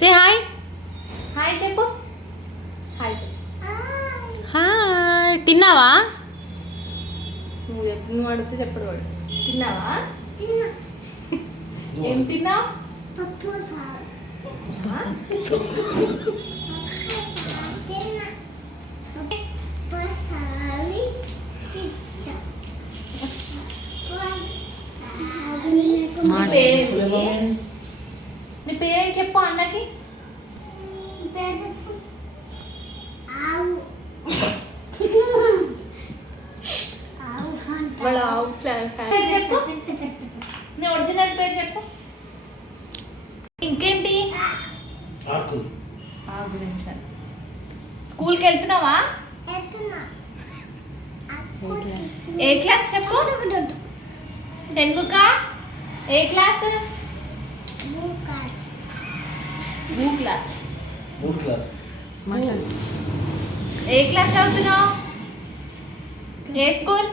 Say hi. Hi చెప్పు. Hi చెప్పు. Hi. తిన్నావా? నువ్వు అడిగితే చెప్పడు వాడు. తిన్నావా? ఏం తిన్నావు? పప్పు సారు. నీ పేరేంటి చెప్పు అన్నకి. వాళ్ళ ఆవు పేరు చెప్పు. నీ ఒరిజినల్ పేరు చెప్పు. ఇంకేంటి? స్కూల్కి వెళ్తున్నావా? ఏ క్లాస్ చెప్పు. ఎందుకా? ఏ క్లాస్? క్లాస్. ఏ క్లాస్ చదువుతున్నావు? ఏ స్కూల్?